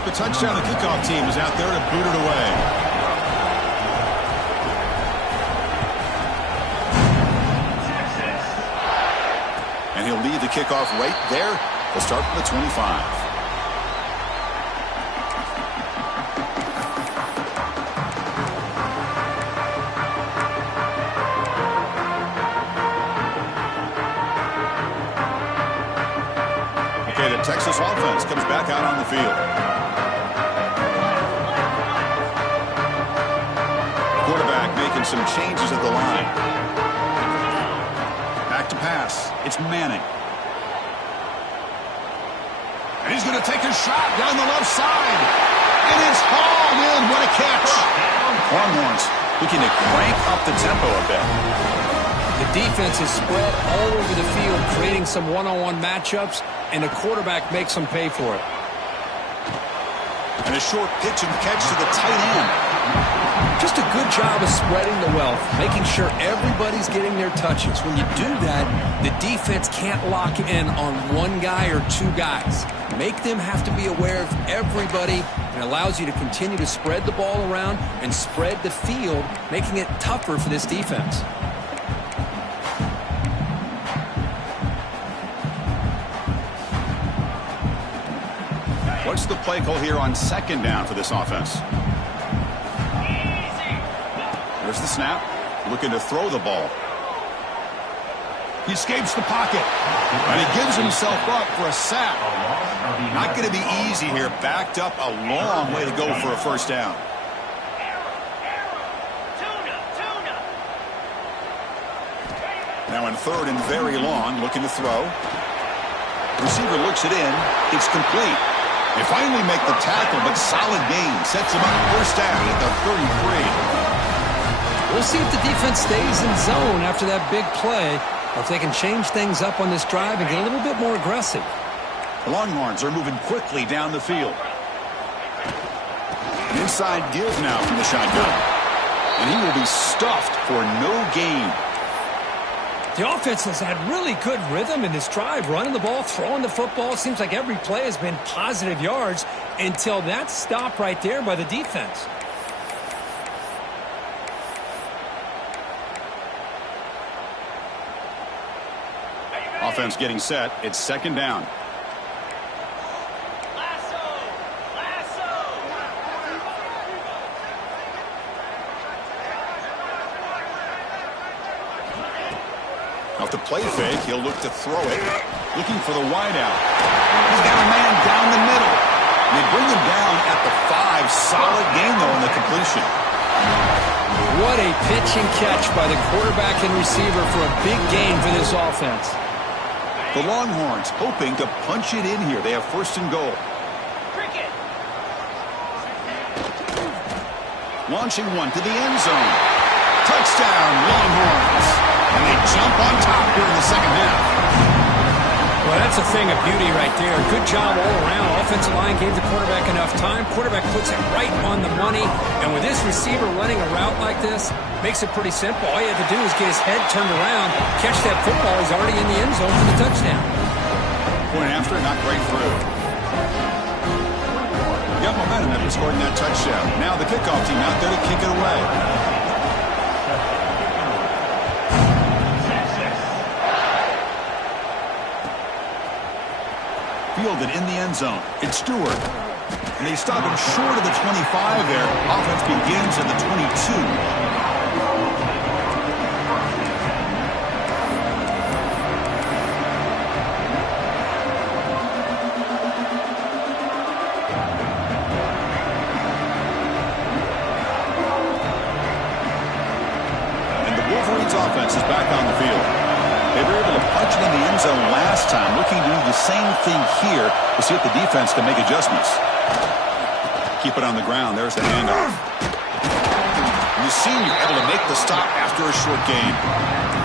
up a touchdown. The kickoff team is out there to boot it away. And he'll lead the kickoff right there. He'll start from the 25. Okay, the Texas offense comes back out on the field. Quarterback making some changes at the line. Back to pass. It's Manning. And he's going to take a shot down the left side. And it's hauled in. What a catch. Longhorns looking to crank up the tempo a bit. The defense is spread all over the field, creating some one-on-one matchups, and the quarterback makes them pay for it. And a short pitch and catch to the tight end. Just a good job of spreading the wealth, making sure everybody's getting their touches. When you do that, the defense can't lock in on one guy or two guys. Make them have to be aware of everybody, and allows you to continue to spread the ball around and spread the field, making it tougher for this defense. What's the play call here on second down for this offense? There's the snap. Looking to throw the ball. He escapes the pocket. And he gives himself up for a sack. Not going to be easy here. Backed up a long way to go for a first down. Now in third and very long, looking to throw. Receiver looks it in. It's complete. They finally make the tackle, but solid gain. Sets him up first down at the 33. We'll see if the defense stays in zone after that big play, or if they can change things up on this drive and get a little bit more aggressive. The Longhorns are moving quickly down the field. An inside give now from the shotgun. And he will be stuffed for no gain. The offense has had really good rhythm in this drive, running the ball, throwing the football. Seems like every play has been positive yards until that stop right there by the defense. Offense getting set. It's second down. Off the play fake, he'll look to throw it. Looking for the wideout. He's got a man down the middle. And they bring him down at the 5. Solid gain, though, on the completion. What a pitch and catch by the quarterback and receiver for a big gain for this offense. The Longhorns hoping to punch it in here. They have first and goal. Launching one to the end zone. Touchdown, Longhorns. And they jump on top here in the second half. Well, that's a thing of beauty right there. Good job all around. Offensive line gave the quarterback enough time. Quarterback puts it right on the money. And with this receiver running a route like this, makes it pretty simple. All you have to do is get his head turned around, catch that football. He's already in the end zone for the touchdown. Point after, not right through. Got momentum after scoring that touchdown. Now the kickoff team out there to kick it away. Fielded in the end zone. It's Stewart. And they stop him short of the 25 there. Offense begins at the 22. And the Wolverines offense is back on the field. They were able to punch it in the end zone last time, looking to do the same thing here to see if the defense can make adjustments. Keep it on the ground. There's the handoff. And the senior able to make the stop after a short gain.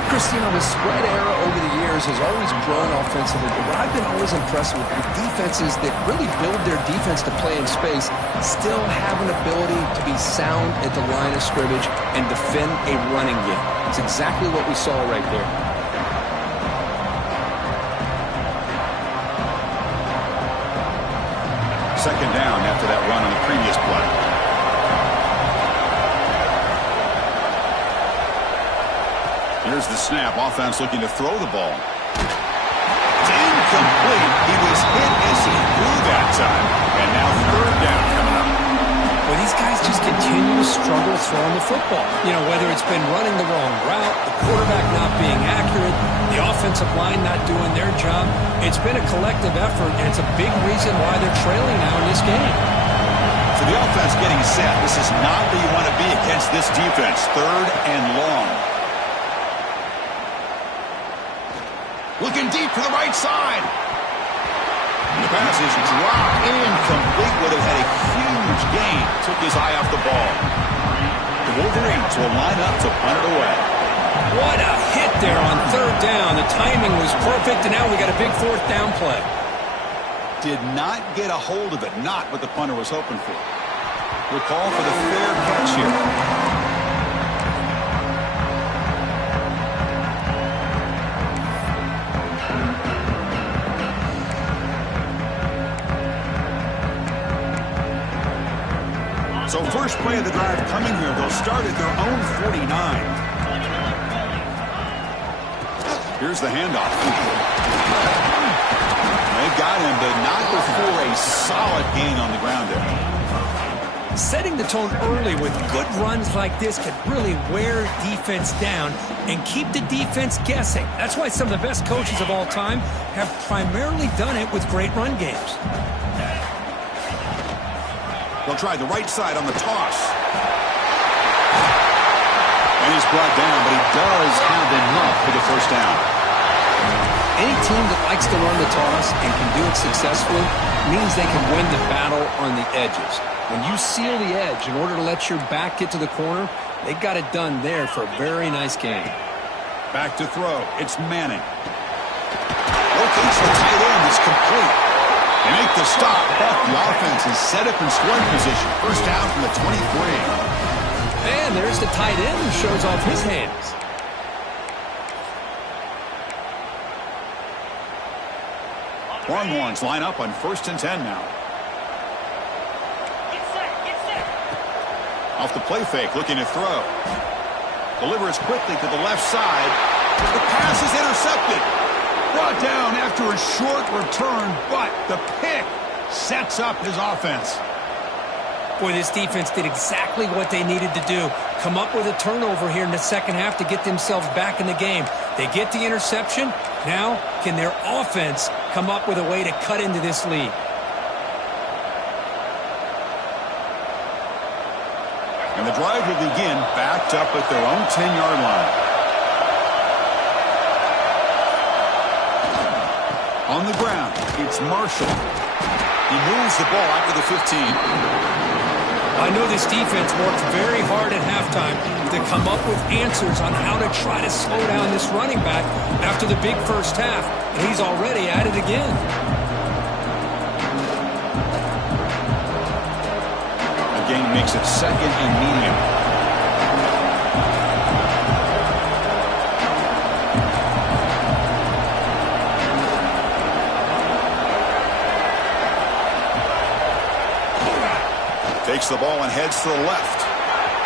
Christina, the spread era over the years has always grown offensively, but what I've been always impressed with defenses that really build their defense to play in space still have an ability to be sound at the line of scrimmage and defend a running game. It's exactly what we saw right there. second down after that run on the previous play. Here's the snap. Offense looking to throw the ball. It's incomplete. He was hit as he threw that time. And now third down coming up. Well, these guys just continue to struggle throwing the football. You know, whether it's been running the wrong route, the quarterback not being accurate, the offensive line not doing their job. It's been a collective effort, and it's a big reason why they're trailing now in this game. So the offense getting set. This is not where you want to be against this defense. Third and long. Looking deep to the right side. The pass is dropped incomplete. Would have had a huge gain. Took his eye off the ball. The Wolverines will line up to punt it away. What a hit there on third down. The timing was perfect, and now we got a big fourth down play. Did not get a hold of it. Not what the punter was hoping for. We'll call for the fair catch here. So first play of the drive coming here. They'll start at their own 49. Here's the handoff. They got him, but not before a solid gain on the ground there. Setting the tone early with good runs like this can really wear defense down and keep the defense guessing. That's why some of the best coaches of all time have primarily done it with great run games. They'll try the right side on the toss. And he's brought down, but he does have enough for the first down. Any team that likes to run the toss and can do it successfully means they can win the battle on the edges. When you seal the edge in order to let your back get to the corner, they got it done there for a very nice game. Back to throw. It's Manning. Locates the tight end. It's complete. They make the stop, but the offense is set up in scoring position. First down from the 23. And there's the tight end who shows off his hands. Longhorns line up on 1st and 10 now. Get set. Off the play fake, looking to throw. Delivers quickly to the left side. The pass is intercepted. Brought down after a short return, but the pick sets up his offense. Boy, this defense did exactly what they needed to do. Come up with a turnover here in the second half to get themselves back in the game. They get the interception. Now, can their offense come up with a way to cut into this lead? And the drive will begin backed up at their own 10-yard line. On the ground, it's Marshall. He moves the ball out to the 15. I know this defense worked very hard at halftime to come up with answers on how to try to slow down this running back after the big first half, and he's already at it again. Again, makes it second and medium. Takes the ball and heads to the left.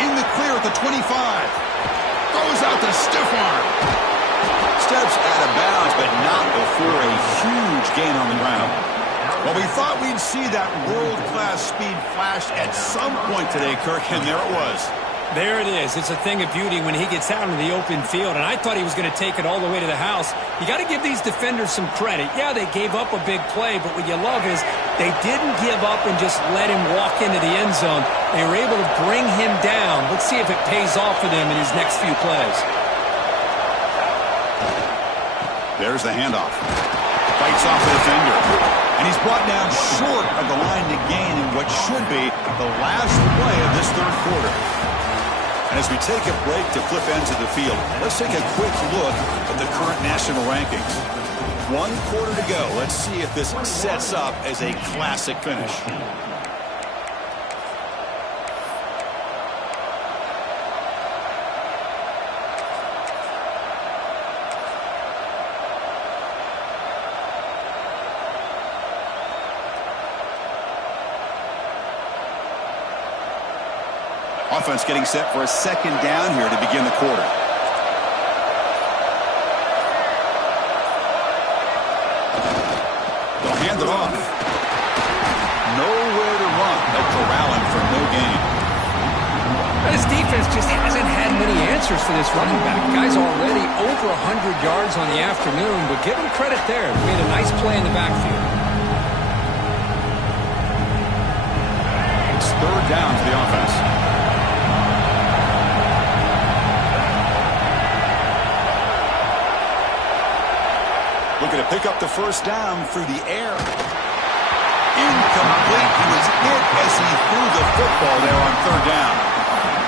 In the clear at the 25. Throws out the stiff arm. Steps out of bounds, but not before a huge gain on the ground. Well, we thought we'd see that world-class speed flash at some point today, Kirk, and there it was. There it is. It's a thing of beauty when he gets out in the open field, and I thought he was going to take it all the way to the house. You got to give these defenders some credit. Yeah, they gave up a big play, but what you love is they didn't give up and just let him walk into the end zone. They were able to bring him down. Let's see if it pays off for them in his next few plays. There's the handoff. Fights off the defender. And he's brought down short of the line to gain in what should be the last play of this third quarter. And as we take a break to flip ends of the field, let's take a quick look at the current national rankings. 1 quarter to go. Let's see if this sets up as a classic finish. Offense getting set for a second down here to begin the quarter. They'll hand it off. Nowhere to run. They'll corral him for no gain. This defense just hasn't had many answers for this running back. Guy's already over 100 yards on the afternoon, but give him credit there. Made a nice play in the backfield. It's third down to the offense. Looking to pick up the first down through the air. Incomplete. He was hit as he threw the football there on third down.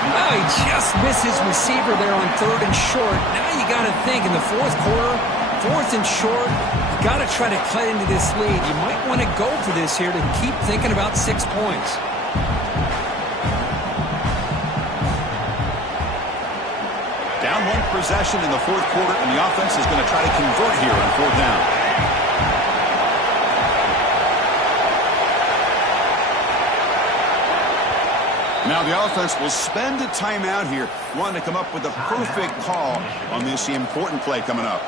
Well, he just missed his receiver there on 3rd and short. Now you got to think in the 4th quarter, 4th and short, you got to try to cut into this lead. You might want to go for this here to keep thinking about 6 points. Down 1 possession in the 4th quarter, and the offense is going to try to convert here on 4th down. Now the offense will spend a timeout here, wanting to come up with a perfect call on this important play coming up.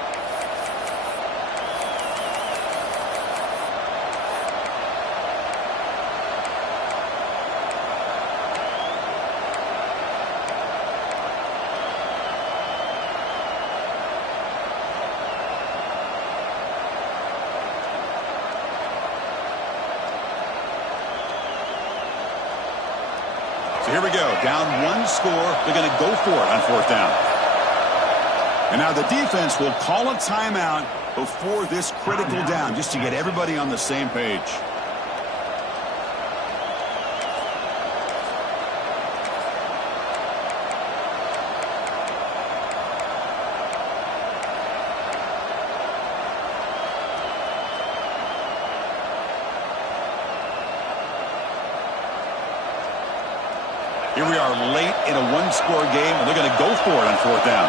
So here we go, down 1 score. They're going to go for it on 4th down. And now the defense will call a timeout before this critical down, just to get everybody on the same page. Here we are late in a 1-score game, and they're going to go for it on 4th down.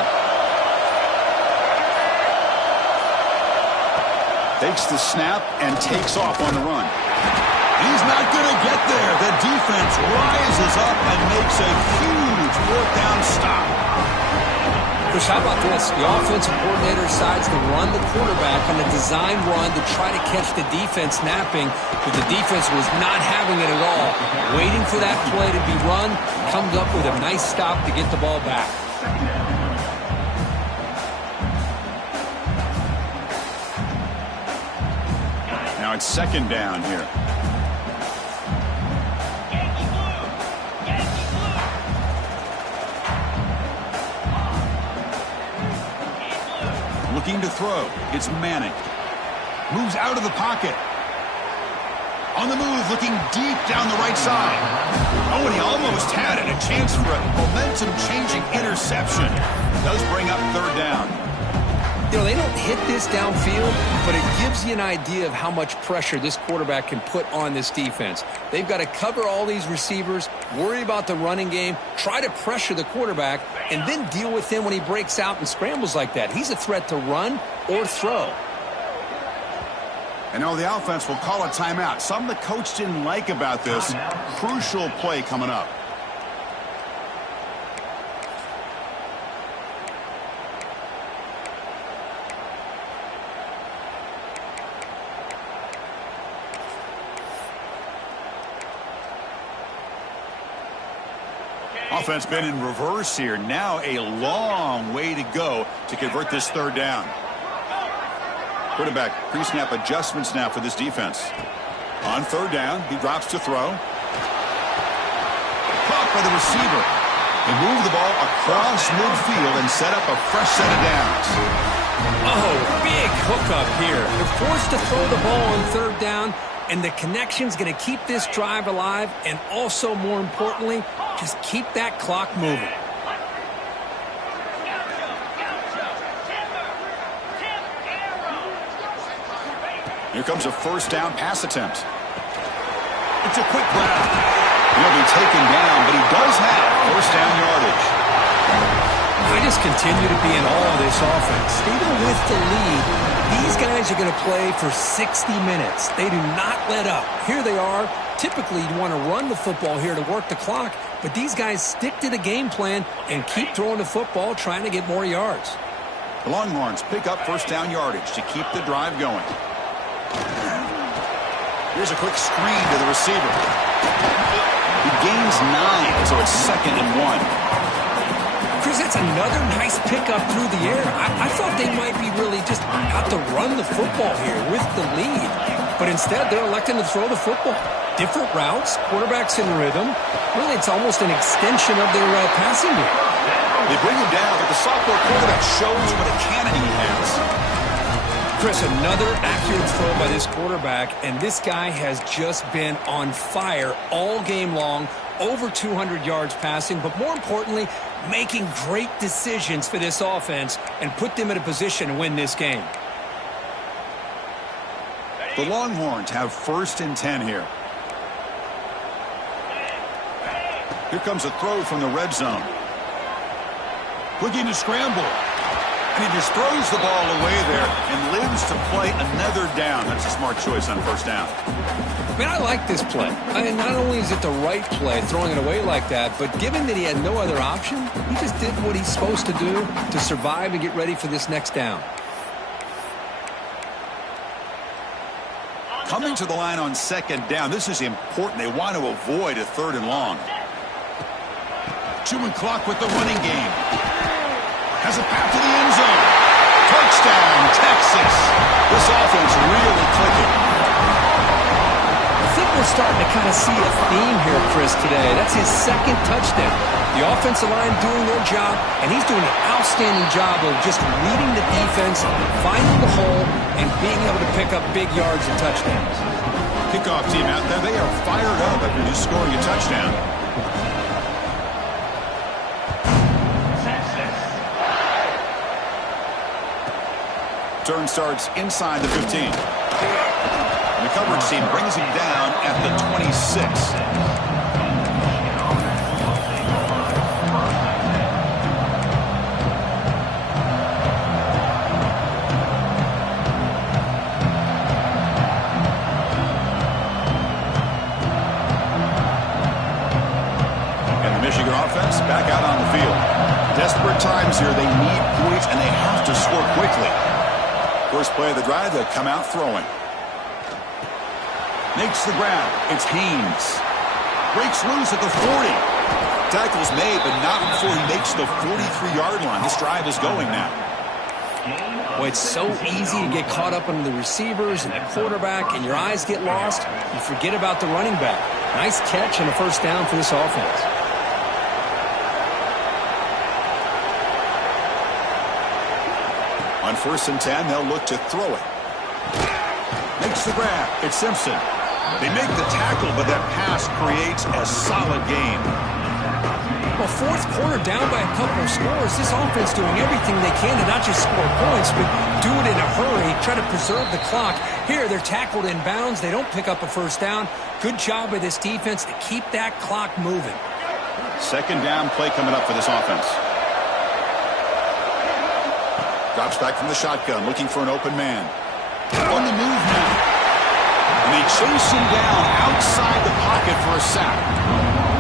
Takes the snap and takes off on the run. He's not going to get there. The defense rises up and makes a huge 4th down stop. Chris, how about this? The offensive coordinator decides to run the quarterback on a design run to try to catch the defense napping, but the defense was not having it at all. Waiting for that play to be run, comes up with a nice stop to get the ball back. Now it's 2nd down here. Looking to throw. It's Manning. Moves out of the pocket. On the move, looking deep down the right side. Oh, and he almost had it. A chance for a momentum-changing interception. Does bring up 3rd down. You know, they don't hit this downfield, but it gives you an idea of how much pressure this quarterback can put on this defense. They've got to cover all these receivers, worry about the running game, try to pressure the quarterback, and then deal with him when he breaks out and scrambles like that. He's a threat to run or throw. And now the offense will call a timeout. Something the coach didn't like about this. Crucial play coming up. Offense been in reverse here. Now a long way to go to convert this 3rd down. Quarterback pre-snap adjustments now for this defense. On 3rd down, he drops to throw. Caught by the receiver. They move the ball across midfield and set up a fresh set of downs. Oh, big hookup here. They're forced to throw the ball on 3rd down, and the connection's going to keep this drive alive, and also, more importantly, just keep that clock moving. Here comes a 1st down pass attempt. It's a quick grab. He'll be taken down, but he does have 1st down yardage. I just continue to be in awe of this offense. Even with the lead, these guys are going to play for 60 minutes. They do not let up. Here they are, Typically, you want to run the football here to work the clock, but these guys stick to the game plan and keep throwing the football, trying to get more yards. The Longhorns pick up first down yardage to keep the drive going. Here's a quick screen to the receiver. He gains 9, so it's 2nd and 1. Chris, that's another nice pickup through the air. I thought they might be really just out to run the football here with the lead, but instead they're electing to throw the football. Different routes, quarterbacks in rhythm. Really, it's almost an extension of their passing game. They bring him down, but the sophomore quarterback shows what a cannon he has. Chris, another accurate throw by this quarterback, and this guy has just been on fire all game long, over 200 yards passing, but more importantly, making great decisions for this offense and put them in a position to win this game. The Longhorns have 1st and 10 here. Here comes a throw from the red zone. Looking to scramble. And he just throws the ball away there and lives to play another down. That's a smart choice on first down. Man, I like this play. Not only is it the right play, throwing it away like that, but given that he had no other option, he just did what he's supposed to do to survive and get ready for this next down. Coming to the line on 2nd down, this is important. They want to avoid a 3rd and long. Chewing clock with the running game. Has a path to the end zone. Touchdown, Texas. This offense really clicking. I think we're starting to kind of see a theme here, Chris, today. That's his 2nd touchdown. The offensive line doing their job, and he's doing an outstanding job of just reading the defense, finding the hole, and being able to pick up big yards and touchdowns. Kickoff team out there, they are fired up after just scoring a touchdown. Turn starts inside the 15. The coverage team brings him down at the 26. And the Michigan offense back out on the field. Desperate times here. They need points, and they have to score quickly. First play of the drive, they'll come out throwing. Makes the grab. It's Haynes. Breaks loose at the 40. Tackle's made, but not before he makes the 43-yard line. This drive is going now. Boy, it's so easy to get caught up on the receivers and the quarterback, and your eyes get lost. You forget about the running back. Nice catch and a first down for this offense. On 1st and 10, they'll look to throw it. Makes the grab. It's Simpson. They make the tackle, but that pass creates a solid gain. Well, 4th quarter down by a couple of scores. This offense doing everything they can to not just score points, but do it in a hurry, try to preserve the clock. Here, they're tackled in bounds. They don't pick up a first down. Good job by this defense to keep that clock moving. 2nd down play coming up for this offense. Drops back from the shotgun, looking for an open man. On the move now. And they chase him down outside the pocket for a sack.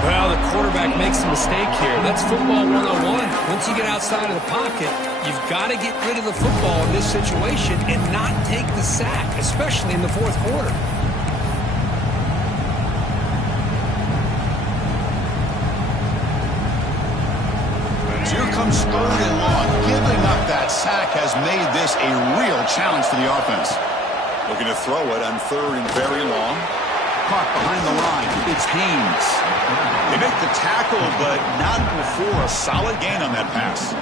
Well, the quarterback makes a mistake here. That's football 101. Once you get outside of the pocket, you've got to get rid of the football in this situation and not take the sack, especially in the 4th quarter. Here comes 3rd and long. Giving up that sack has made this a real challenge for the offense. Looking to throw it on 3rd and very long. Caught behind the line. It's Haynes. They make the tackle, but not before a solid gain on that pass.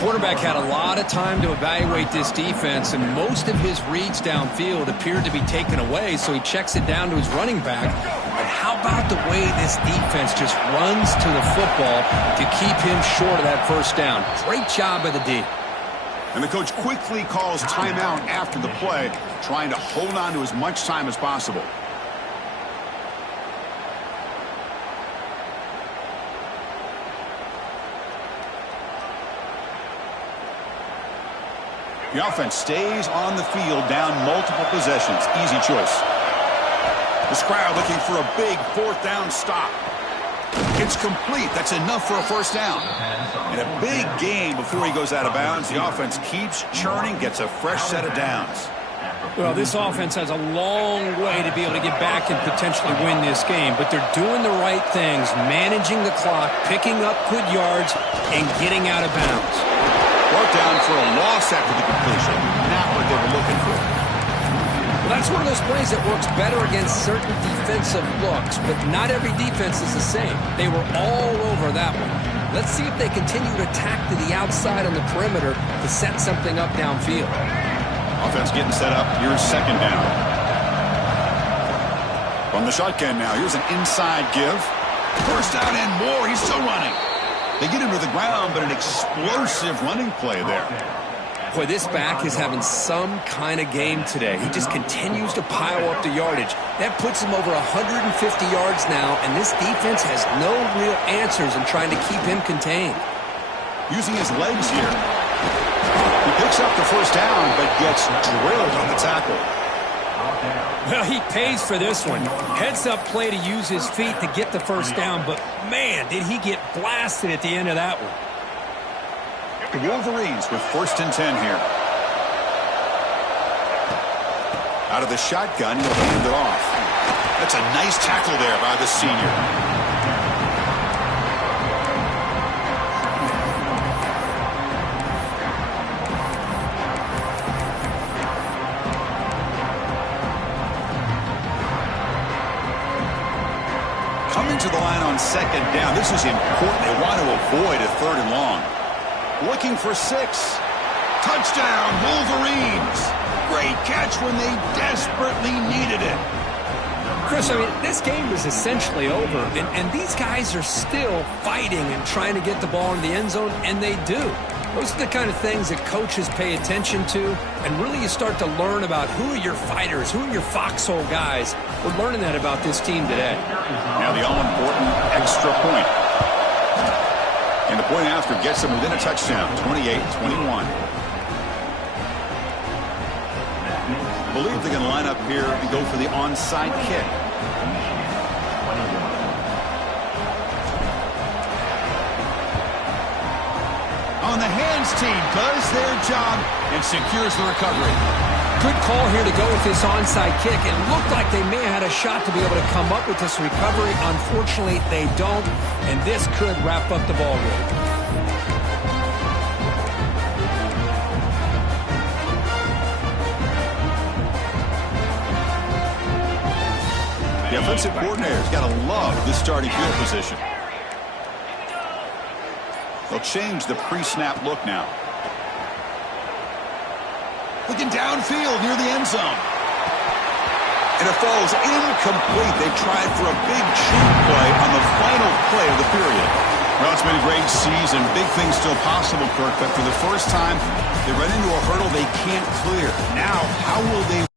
Quarterback had a lot of time to evaluate this defense, and most of his reads downfield appeared to be taken away, so he checks it down to his running back. But how about the way this defense just runs to the football to keep him short of that first down? Great job by the D. And the coach quickly calls timeout after the play, trying to hold on to as much time as possible. The offense stays on the field, down multiple possessions. Easy choice. The Stroud looking for a big fourth down stop. It's complete. That's enough for a first down. And a big game before he goes out of bounds. The offense keeps churning, gets a fresh set of downs. Well, this offense has a long way to be able to get back and potentially win this game, but they're doing the right things, managing the clock, picking up good yards, and getting out of bounds. Brought down for a loss after the completion. Not what they were looking for. Well, that's one of those plays that works better against certain defensive looks, but not every defense is the same. They were all over that one. Let's see if they continue to attack to the outside on the perimeter to set something up downfield. Offense getting set up. Here's second down. From the shotgun now. Here's an inside give. First down and more. He's still running. They get him to the ground, but an explosive running play there. Boy, this back is having some kind of game today. He just continues to pile up the yardage. That puts him over 150 yards now, and this defense has no real answers in trying to keep him contained. Using his legs here. He picks up the first down, but gets drilled on the tackle. Well, he pays for this one. Heads-up play to use his feet to get the first down, but, man, did he get blasted at the end of that one. The Wolverines with 1st and 10 here. Out of the shotgun, he'll hand it off. That's a nice tackle there by the senior. Coming to the line on second down. This is important. They want to avoid a 3rd and long. Looking for 6. Touchdown, Wolverines. Great catch when they desperately needed it. Chris, I mean, this game is essentially over, and these guys are still fighting and trying to get the ball in the end zone, and they do. Those are the kind of things that coaches pay attention to, and really you start to learn about who are your fighters, who are your foxhole guys. We're learning that about this team today. Now the all-important extra point. And the point after gets them within a touchdown, 28-21. Believe they're going to line up here and go for the onside kick. On the hands team does their job and secures the recovery. Good call here to go with this onside kick. It looked like they may have had a shot to be able to come up with this recovery. Unfortunately, they don't, and this could wrap up the ball game. The offensive coordinator's got to love this starting field position. They'll change the pre-snap look now. Looking downfield near the end zone. And it falls incomplete. They tried for a big cheap play on the final play of the period. Well, it's been a great season. Big things still possible, Kirk, but for the first time, they run into a hurdle they can't clear. Now, how will they